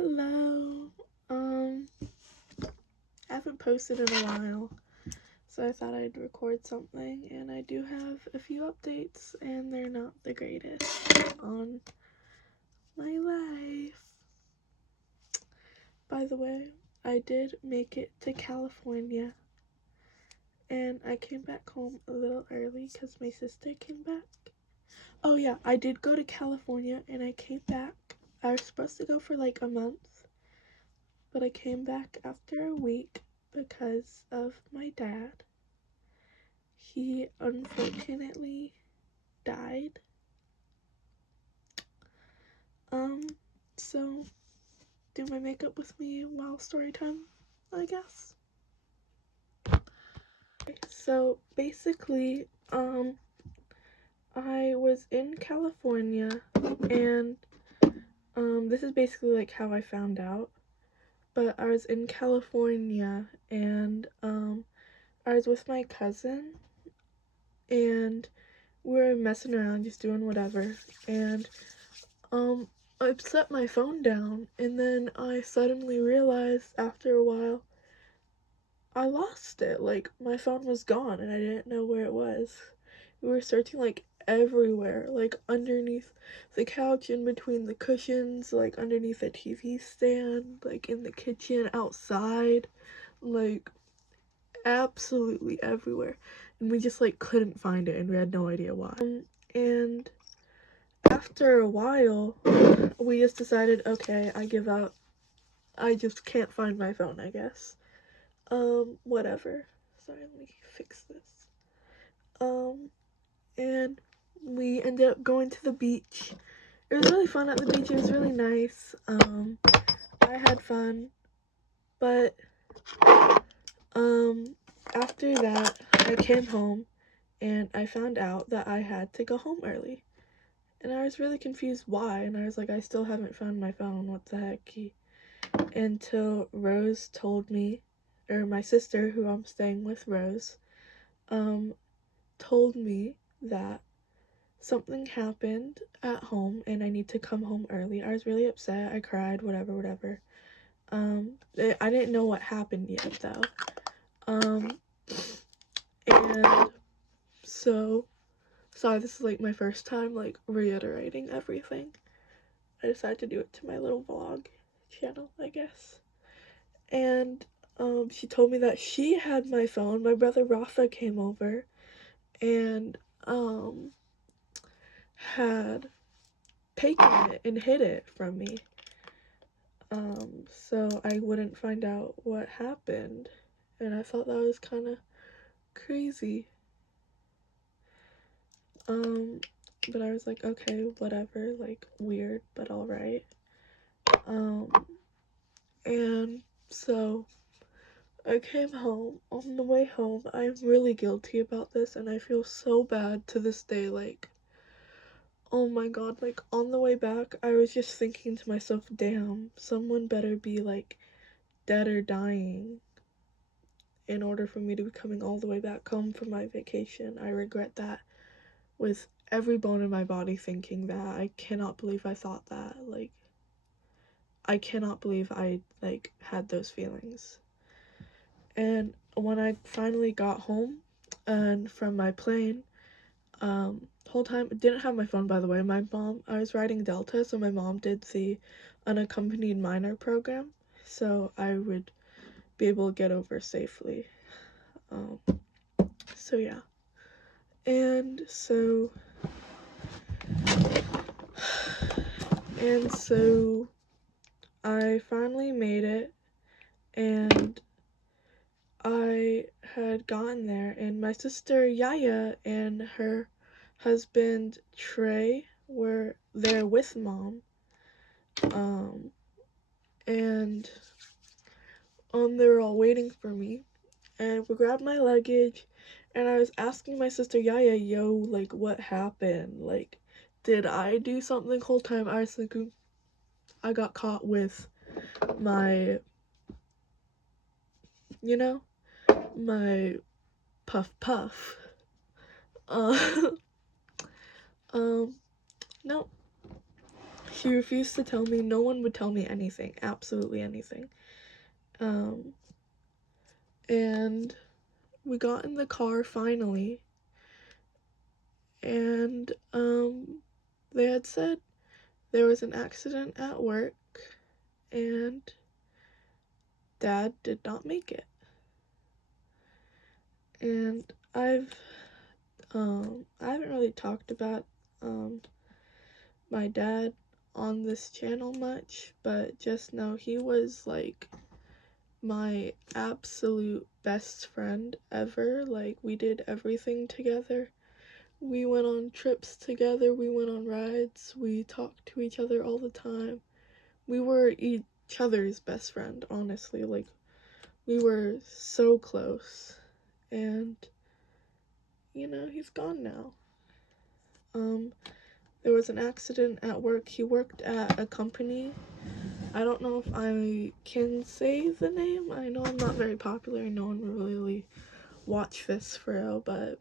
Hello. I haven't posted in a while, so I thought I'd record something, and I do have a few updates, and they're not the greatest on my life. By the way, I did make it to California, and I came back home a little early because my sister came back. Oh yeah, I did go to California, and I came back. I was supposed to go for like a month, but I came back after a week because of my dad. He unfortunately died. So do my makeup with me while story time, I guess. So basically, I was in California, and this is basically like how I found out. But I was in California, and I was with my cousin, and we were messing around, just doing whatever, and I set my phone down, and then I suddenly realized after a while I lost it. Like, my phone was gone, and I didn't know where it was. We were searching, like, everywhere, like, underneath the couch, in between the cushions, like, underneath the TV stand, like, in the kitchen, outside, like, absolutely everywhere. And we just, like, couldn't find it, and we had no idea why. And after a while, we just decided, okay, I give up. I just can't find my phone, I guess. Whatever. Sorry, let me fix this. And we ended up going to the beach. It was really fun at the beach. It was really nice. I had fun. But, after that, I came home, and I found out that I had to go home early. And I was really confused why, and I was like, I still haven't found my phone, what the heck? Until Rose told me, or my sister, who I'm staying with, Rose, told me that something happened at home and I need to come home early. I was really upset, I cried, whatever. I didn't know what happened yet, though. And so, sorry, this is like my first time like reiterating everything. I decided to do it to my little vlog channel, I guess. And she told me that she had my phone. My brother Rafa came over and had taken it and hid it from me, so I wouldn't find out what happened, and I thought that was kind of crazy. But I was like, okay, whatever, like, weird, but alright. And so I came home. On the way home, I'm really guilty about this, and I feel so bad to this day. Like, oh my god, like, on the way back, I was just thinking to myself, damn, someone better be, like, dead or dying in order for me to be coming all the way back home from my vacation. I regret that with every bone in my body, thinking that. I cannot believe I thought that. Like, I cannot believe I, like, had those feelings. And when I finally got home and from my plane, whole time, didn't have my phone, by the way. My mom, I was riding Delta, so my mom did the unaccompanied minor program, so I would be able to get over safely. So yeah. And so I finally made it, and I had gotten there, and my sister Yaya and her husband Trey were there with mom, and they were all waiting for me, and we grabbed my luggage, and I was asking my sister Yaya, yo, like, what happened? Like, did I do something? The whole time I was thinking I got caught with my, my puff. Uh, no. She refused to tell me. No one would tell me anything, absolutely anything. And we got in the car finally, and they had said there was an accident at work and Dad did not make it. And I haven't really talked about my dad on this channel much, but just know he was like my absolute best friend ever. Like, we did everything together. We went on trips together, we went on rides, we talked to each other all the time. We were each other's best friend, honestly. Like, we were so close. And, he's gone now. There was an accident at work. He worked at a company. I don't know if I can say the name. I know I'm not very popular and no one will really watch this for real, but,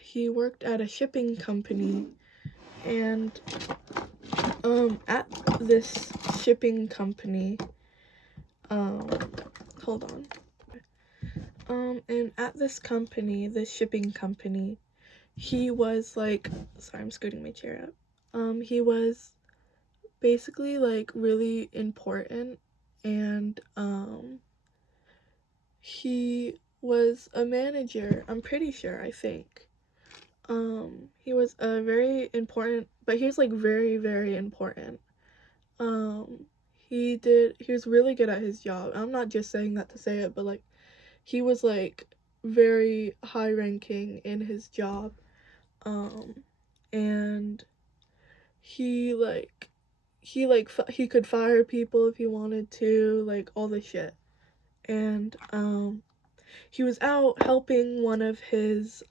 he worked at a shipping company, and at this shipping company, hold on. And at this company, this shipping company, he was like, sorry, I'm scooting my chair up. He was basically like really important, and he was a manager, I'm pretty sure, I think. He was a very important, but he was like very, very important. He was really good at his job. I'm not just saying that to say it, but like, he was like very high ranking in his job. And he could fire people if he wanted to, like all the shit. And he was out helping one of his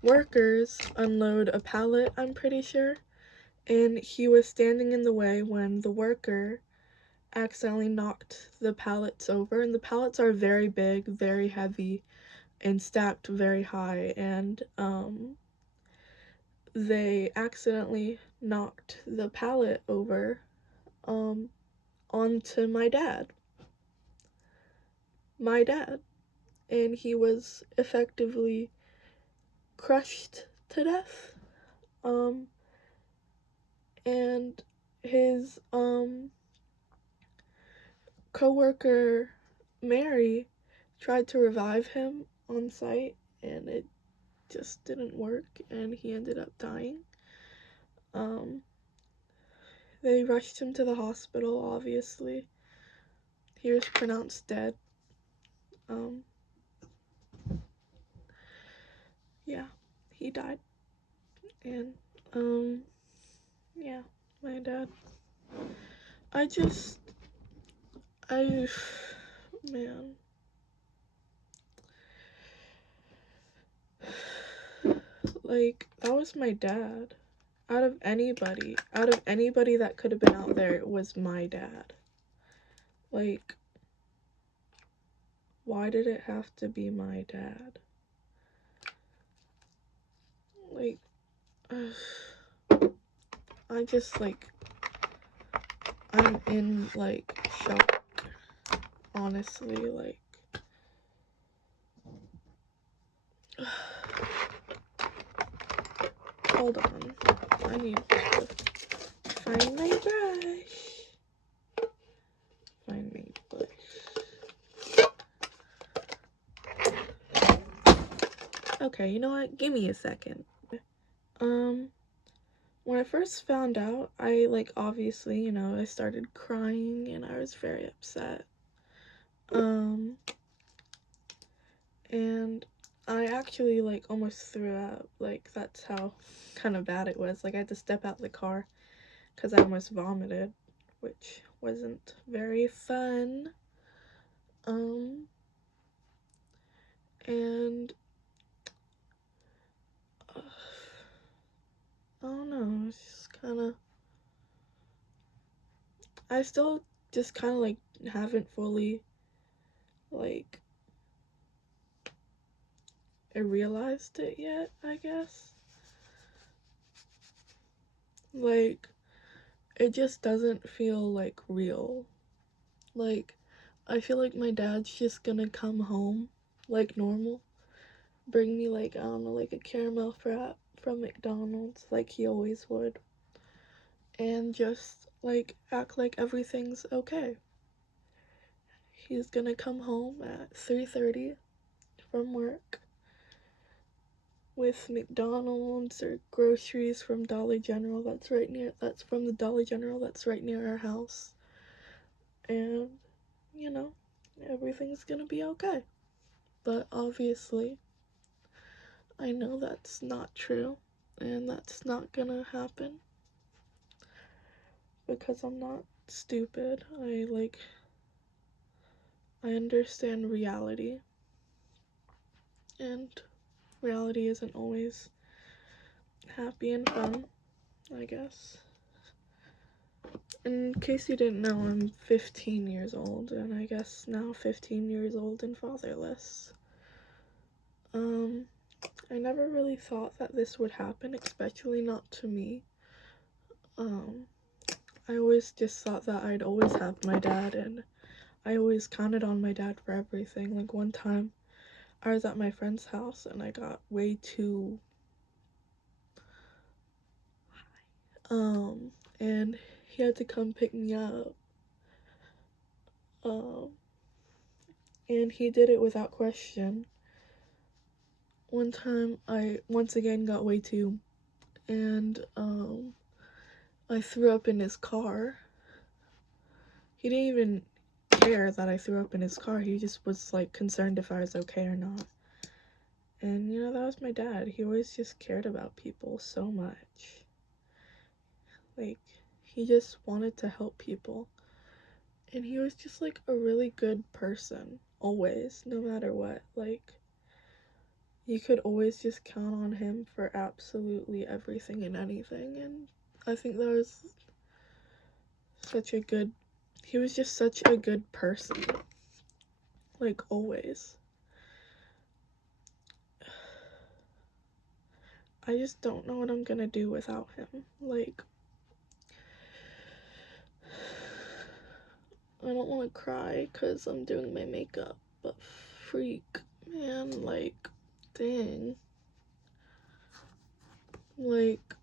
workers unload a pallet, I'm pretty sure, and he was standing in the way when the worker accidentally knocked the pallets over. And the pallets are very big, very heavy, and stacked very high, and they accidentally knocked the pallet over onto my dad, and he was effectively crushed to death. And his coworker Mary tried to revive him on site, and it just didn't work, and he ended up dying. They rushed him to the hospital, obviously. He was pronounced dead. Yeah, he died. And, yeah, my dad. I, man. Like, that was my dad. Out of anybody that could have been out there, it was my dad. Like, why did it have to be my dad? Like, I just, like, I'm in, like, shock, honestly, like, hold on, I need to find my brush. Okay, you know what? Give me a second. When I first found out, I, like, obviously, I started crying and I was very upset. And I actually, like, almost threw up. Like, that's how kind of bad it was. Like, I had to step out of the car because I almost vomited, which wasn't very fun. And I don't know, it's just kind of, I still just kind of, like, haven't fully, like, realized it yet, I guess. Like, it just doesn't feel like real. Like, I feel like my dad's just gonna come home like normal, bring me like, I don't know, like a caramel frap from McDonald's like he always would, and just like act like everything's okay. He's gonna come home at 3:30 from work with McDonald's or groceries from Dollar General that's from the Dollar General that's right near our house. And, you know, everything's gonna be okay. But obviously, I know that's not true, and that's not gonna happen because I'm not stupid. I understand reality, and reality isn't always happy and fun, I guess. In case you didn't know, I'm 15 years old, and I guess now 15 years old and fatherless. I never really thought that this would happen, especially not to me. I always just thought that I'd always have my dad, and I always counted on my dad for everything. Like, one time, I was at my friend's house, and I got way too and he had to come pick me up, um, and he did it without question. One time, I once again got way too, and, I threw up in his car. He didn't even care that I threw up in his car, he just was, like, concerned if I was okay or not. And, you know, that was my dad. He always just cared about people so much. Like, he just wanted to help people. And he was just, like, a really good person. Always. No matter what. Like, you could always just count on him for absolutely everything and anything. And I think that was he was just such a good person. Like, always. I just don't know what I'm gonna do without him. Like, I don't want to cry because I'm doing my makeup, but freak, man, like, dang. Like,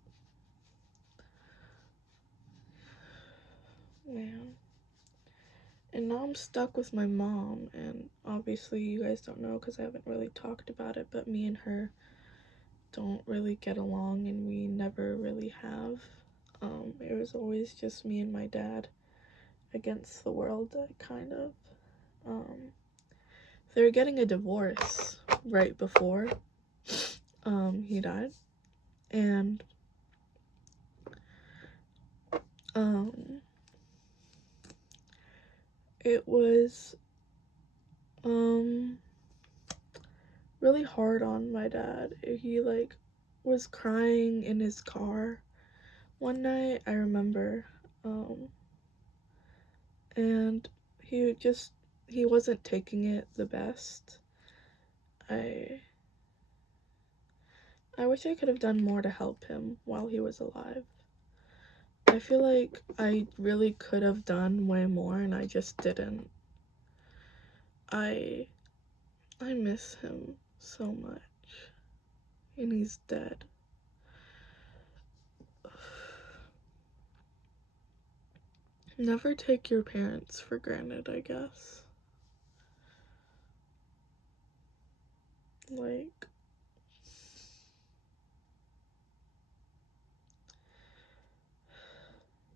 man. And now I'm stuck with my mom, and obviously you guys don't know because I haven't really talked about it, but me and her don't really get along, and we never really have. It was always just me and my dad against the world, kind of. They were getting a divorce right before he died, and it was really hard on my dad. He like was crying in his car one night, I remember, and he wasn't taking it the best. I wish I could have done more to help him while he was alive. I feel like I really could have done way more, and I just didn't. I miss him so much, and he's dead. Never take your parents for granted, I guess. Like,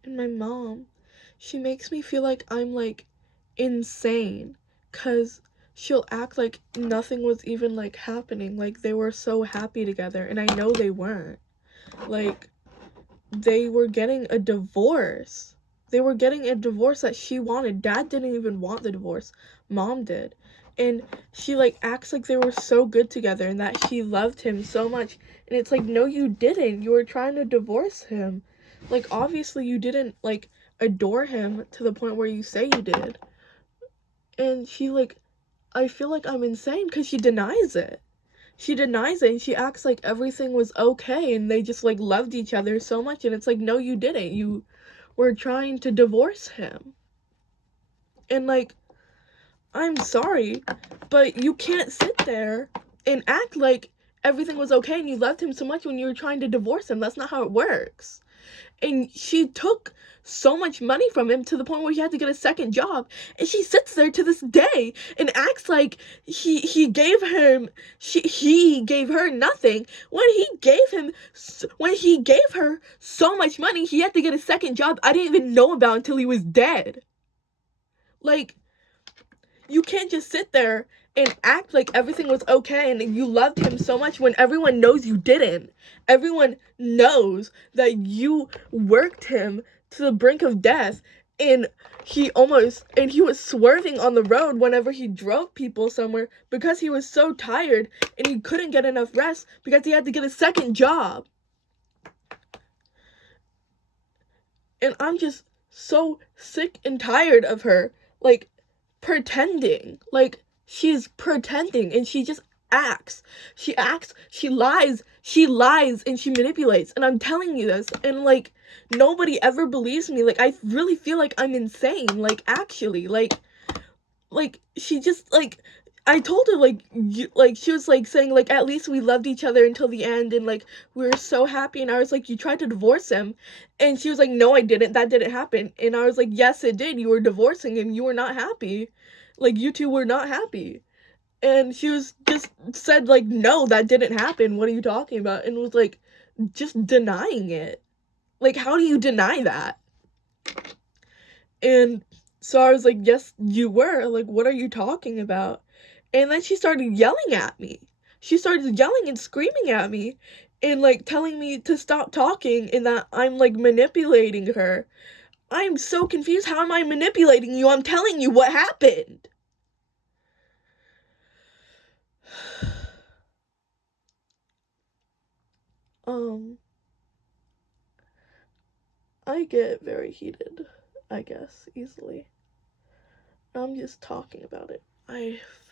and my mom, she makes me feel like I'm like insane, cause she'll act like nothing was even like happening, like they were so happy together, and I know they weren't. Like, they were getting a divorce. They were getting a divorce that she wanted. Dad didn't even want the divorce. Mom did. And she like acts like they were so good together and that she loved him so much. And it's like, no, you didn't. You were trying to divorce him. Like, obviously you didn't like adore him to the point where you say you did. And she like, I feel like I'm insane because she denies it. she denies it, and she acts like everything was okay and they just like loved each other so much, and it's like, no, you didn't. You were trying to divorce him. And like, I'm sorry, but you can't sit there and act like everything was okay and you loved him so much when you were trying to divorce him. That's not how it works. And she took so much money from him to the point where he had to get a second job, and she sits there to this day and acts like he gave him he gave her nothing when he gave her so much money. He had to get a second job I didn't even know about until he was dead. Like, you can't just sit there and act like everything was okay and you loved him so much when everyone knows you didn't. Everyone knows that you worked him to the brink of death, and he was swerving on the road whenever he drove people somewhere because he was so tired and he couldn't get enough rest because he had to get a second job. And I'm just so sick and tired of her, like, pretending. Like, she's pretending, and she just acts. She lies, and she manipulates. And I'm telling you this, and like, nobody ever believes me. Like, I really feel like I'm insane. Like, actually, she just, like, I told her, like, she was, like, saying, like, at least we loved each other until the end, and, like, we were so happy, and I was like, you tried to divorce him, and she was like, no, I didn't, that didn't happen, and I was like, yes, it did, you were divorcing him, you were not happy, like, you two were not happy, and she was just said, like, no, that didn't happen, what are you talking about, and was, like, just denying it, like, how do you deny that? And so I was like, yes, you were. Like, what are you talking about? And then she started yelling at me. She started yelling and screaming at me and like telling me to stop talking and that I'm like manipulating her. I'm so confused. How am I manipulating you? I'm telling you what happened. Um, I get very heated, I guess, easily. I'm just talking about it.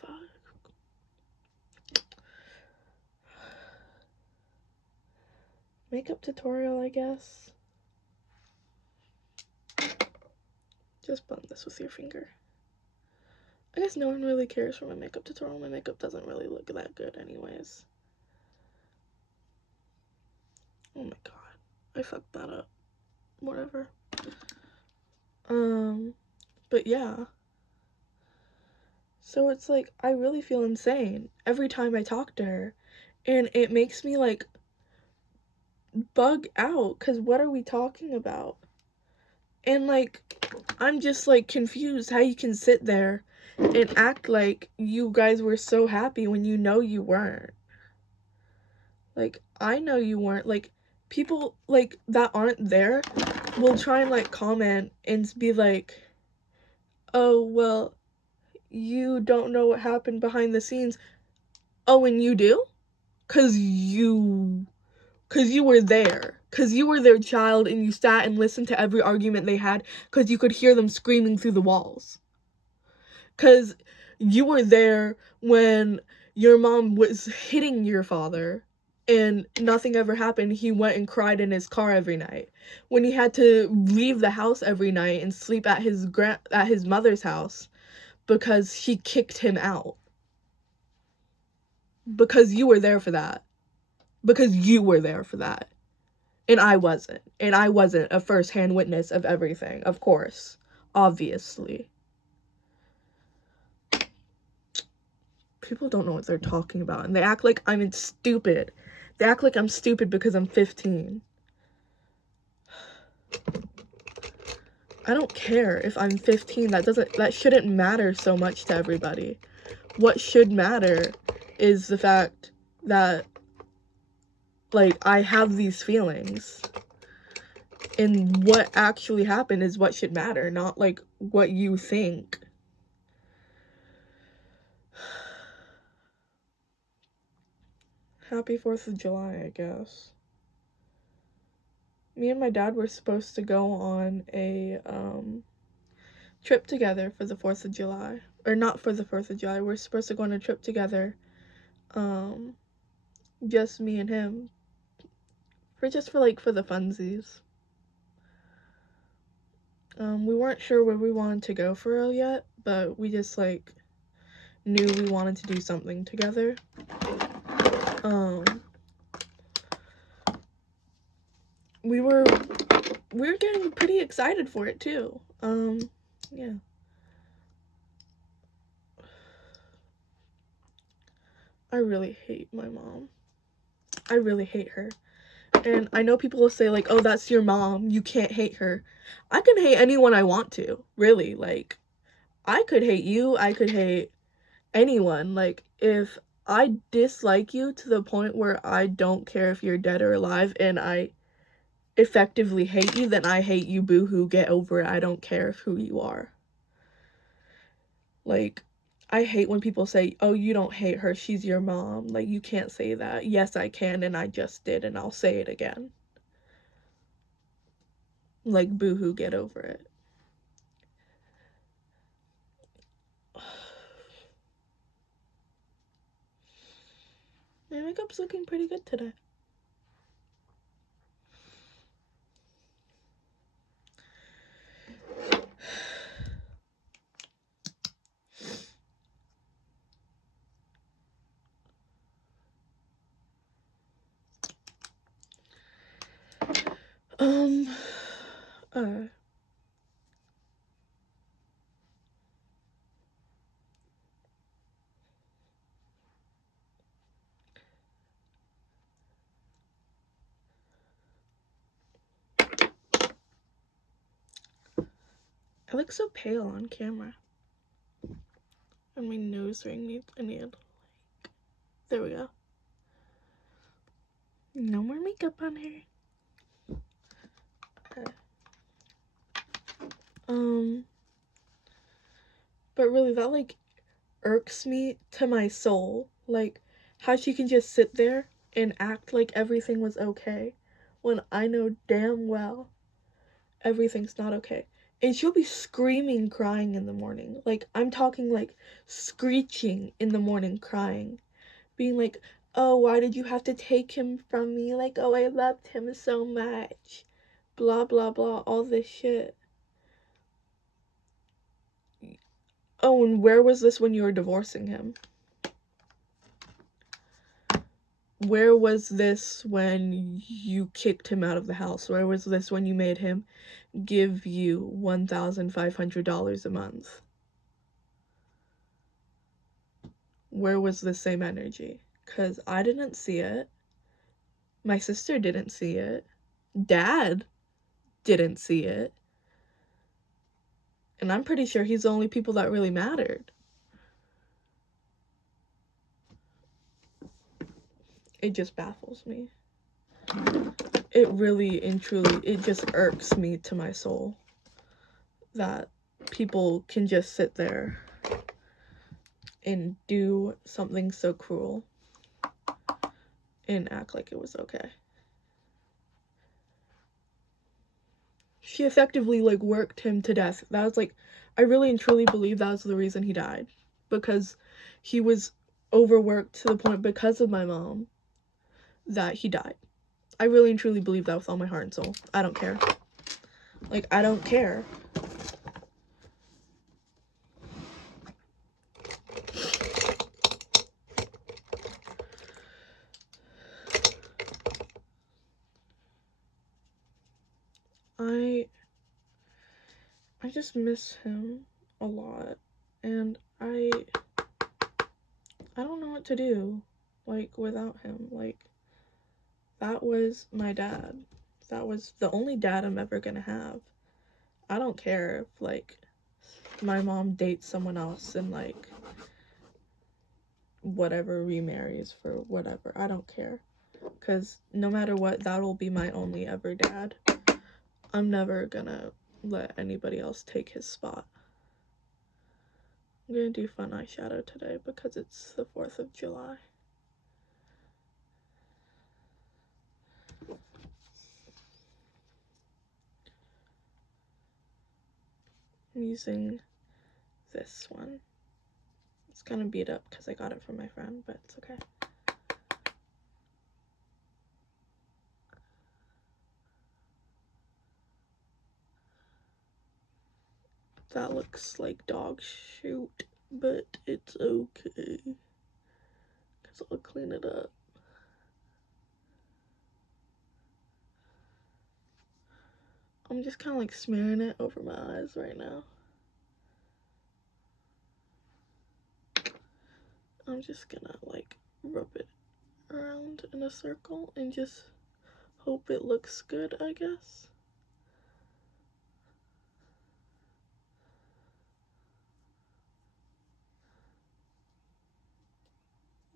Fuck. Makeup tutorial, I guess. Just blend this with your finger. I guess no one really cares for my makeup tutorial. My makeup doesn't really look that good anyways. Oh my god. I fucked that up. Whatever. But yeah. So it's like, I really feel insane every time I talk to her. And it makes me like bug out, because what are we talking about? And like, I'm just like confused how you can sit there and act like you guys were so happy when you know you weren't. Like, I know you weren't. Like, people like that aren't there will try and like comment and be like, oh well, you don't know what happened behind the scenes. Oh, and you do? Cause you were there. Cause you were their child and you sat and listened to every argument they had, cause you could hear them screaming through the walls. Cause you were there when your mom was hitting your father and nothing ever happened. He went and cried in his car every night. When he had to leave the house every night and sleep at his mother's house because she kicked him out. Because you were there for that. Because you were there for that. And I wasn't. And I wasn't a first-hand witness of everything, of course. Obviously. People don't know what they're talking about, and they act like I'm stupid. They act like I'm stupid because I'm 15. I don't care if I'm 15. That shouldn't matter so much to everybody. What should matter is the fact that, like, I have these feelings. And what actually happened is what should matter, not, like, what you think. Happy 4th of July, I guess. Me and my dad were supposed to go on a, trip together for the 4th of July. Or not for the 4th of July. We're supposed to go on a trip together, just me and him, for the funsies. We weren't sure where we wanted to go for real yet, but we just like knew we wanted to do something together. We were getting pretty excited for it too. Yeah. I really hate my mom. I really hate her. And I know people will say like, "Oh, that's your mom. You can't hate her." I can hate anyone I want to. Really. Like, I could hate you. I could hate anyone. Like, if I dislike you to the point where I don't care if you're dead or alive and I effectively hate you, then I hate you, boo-hoo, get over it. I don't care who you are. Like, I hate when people say, "Oh, you don't hate her, she's your mom." Like, you can't say that. Yes, I can, and I just did, and I'll say it again. Like, boo-hoo, get over it. My makeup's looking pretty good today. Uh, I look so pale on camera. And my nose ring needs, there we go. No more makeup on her. But really, that, like, irks me to my soul. Like, how she can just sit there and act like everything was okay when I know damn well everything's not okay. And she'll be screaming, crying in the morning. Like, I'm talking like screeching in the morning, crying. Being like, "Oh, why did you have to take him from me? Like, oh, I loved him so much." Blah, blah, blah, all this shit. Oh, and where was this when you were divorcing him? Where was this when you kicked him out of the house? Where was this when you made him give you $1,500 a month? Where was the same energy? Because I didn't see it. My sister didn't see it. Dad didn't see it. And I'm pretty sure he's the only people that really mattered. It just baffles me. It really and truly, it just irks me to my soul that people can just sit there and do something so cruel and act like it was okay. She effectively, like, worked him to death. That was, like, I really and truly believe that was the reason he died. Because he was overworked to the point, because of my mom, that he died. I really and truly believe that with all my heart and soul. I don't care. Like, I don't care. I just miss him a lot, and I don't know what to do, like, without him. Like, that was my dad. That was the only dad I'm ever gonna have. I don't care if, like, my mom dates someone else and, like, whatever, remarries for whatever. I don't care. Because no matter what, that'll be my only ever dad. I'm never gonna let anybody else take his spot. I'm gonna do fun eyeshadow today because it's the 4th of July. I'm using this one. It's kind of beat up because I got it from my friend, but it's okay. That looks like dog shoot, but it's okay, because I'll clean it up. I'm just kind of like smearing it over my eyes right now. I'm just gonna like rub it around in a circle and just hope it looks good, I guess.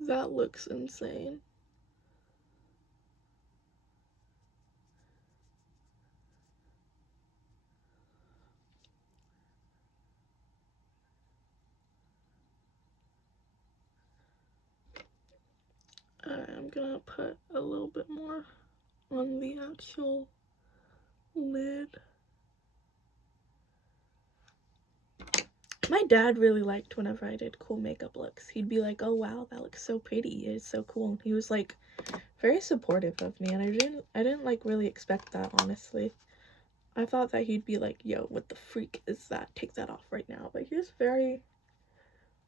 That looks insane. I'm gonna put a little bit more on the actual lid. My dad really liked whenever I did cool makeup looks. He'd be like, "Oh wow, that looks so pretty. It's so cool." And he was like very supportive of me, and I didn't like really expect that, honestly. I thought that he'd be like, "Yo, what the freak is that? Take that off right now." But he was very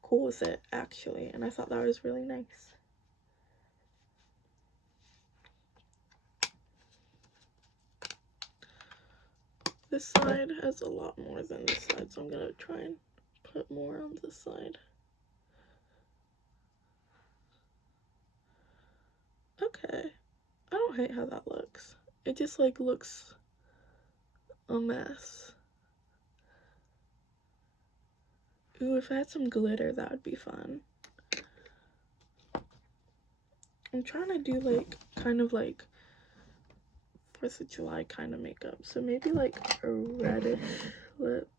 cool with it, actually, and I thought that was really nice. This side has a lot more than this side, so I'm gonna try and put more on this side. Okay, I don't hate how that looks. It just like looks a mess. Ooh, if I had some glitter, that would be fun. I'm trying to do like kind of like 4th of July kind of makeup, so maybe like a reddish lip.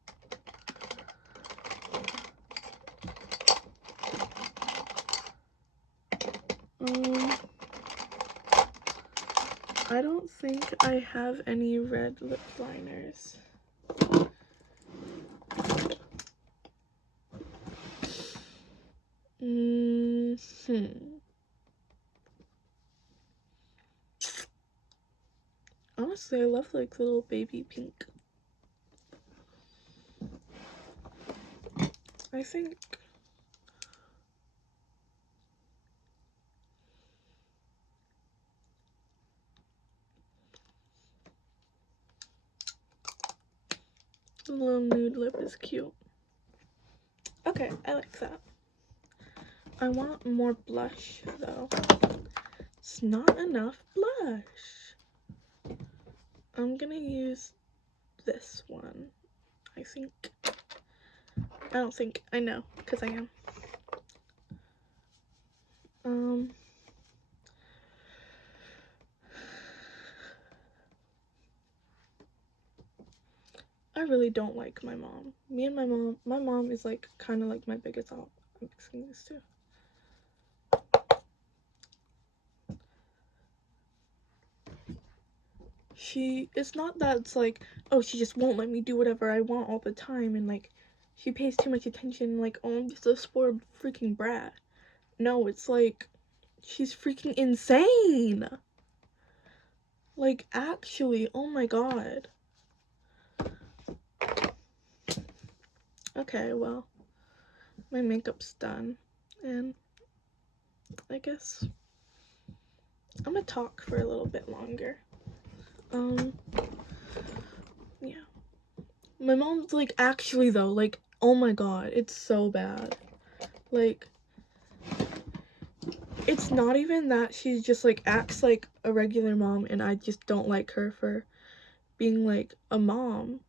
I don't think I have any red lip liners. Honestly, I love like little baby pink. I think the little nude lip is cute. Okay, I like that. I want more blush though. It's not enough blush. I'm gonna use this one, I think. I don't think, I know, because I am. I really don't like my mom. Me and my mom is like kind of like my biggest I'm mixing these two. It's not that it's like, oh, she just won't let me do whatever I want all the time, and like, she pays too much attention, like, oh, I'm just a spoiled freaking brat. No, it's like, she's freaking insane. Like, actually, oh my god. Okay, well, my makeup's done, and I guess I'm gonna talk for a little bit longer. Yeah. My mom's like, actually though, like, oh my god, it's so bad. Like, it's not even that she just like acts like a regular mom and I just don't like her for being like a mom.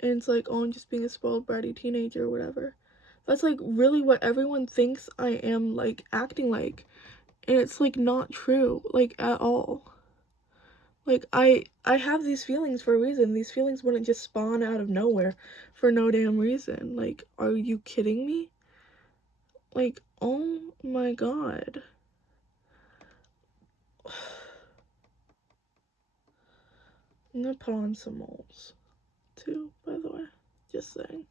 And it's like, oh, I'm just being a spoiled bratty teenager or whatever. That's like really what everyone thinks I am like acting like. And it's like not true, like at all. Like I have these feelings for a reason. These feelings wouldn't just spawn out of nowhere for no damn reason. Like, are you kidding me? Like, oh my god. I'm gonna put on some moles too, by the way. Just saying.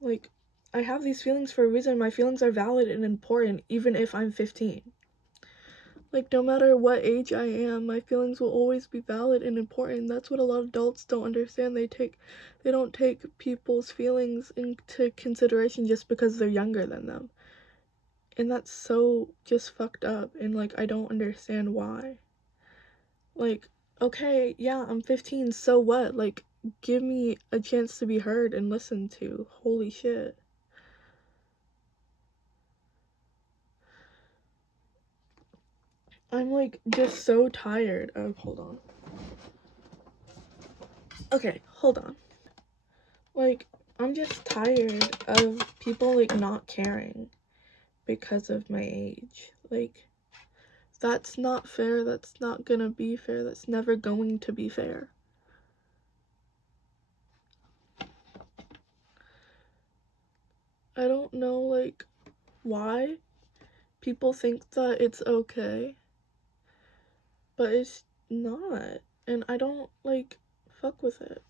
Like, I have these feelings for a reason. My feelings are valid and important, even if I'm 15. Like, no matter what age I am, my feelings will always be valid and important. That's what a lot of adults don't understand. They don't take people's feelings into consideration just because they're younger than them. And that's so just fucked up, and like I don't understand why. Like, okay, yeah, I'm 15, so what? Like, give me a chance to be heard and listened to. Holy shit. I'm like just so tired of, hold on. Okay, hold on. Like, I'm just tired of people like not caring because of my age. Like, that's not fair. That's not gonna be fair. That's never going to be fair. I don't know, like, why people think that it's okay, but it's not. And I don't, like, fuck with it.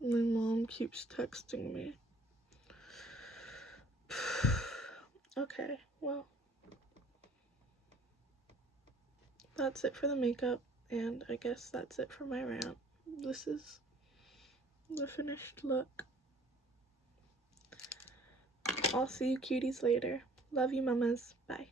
My mom keeps texting me. Okay, well, that's it for the makeup, and I guess that's it for my rant. This is the finished look. I'll see you cuties later. Love you, mamas. Bye.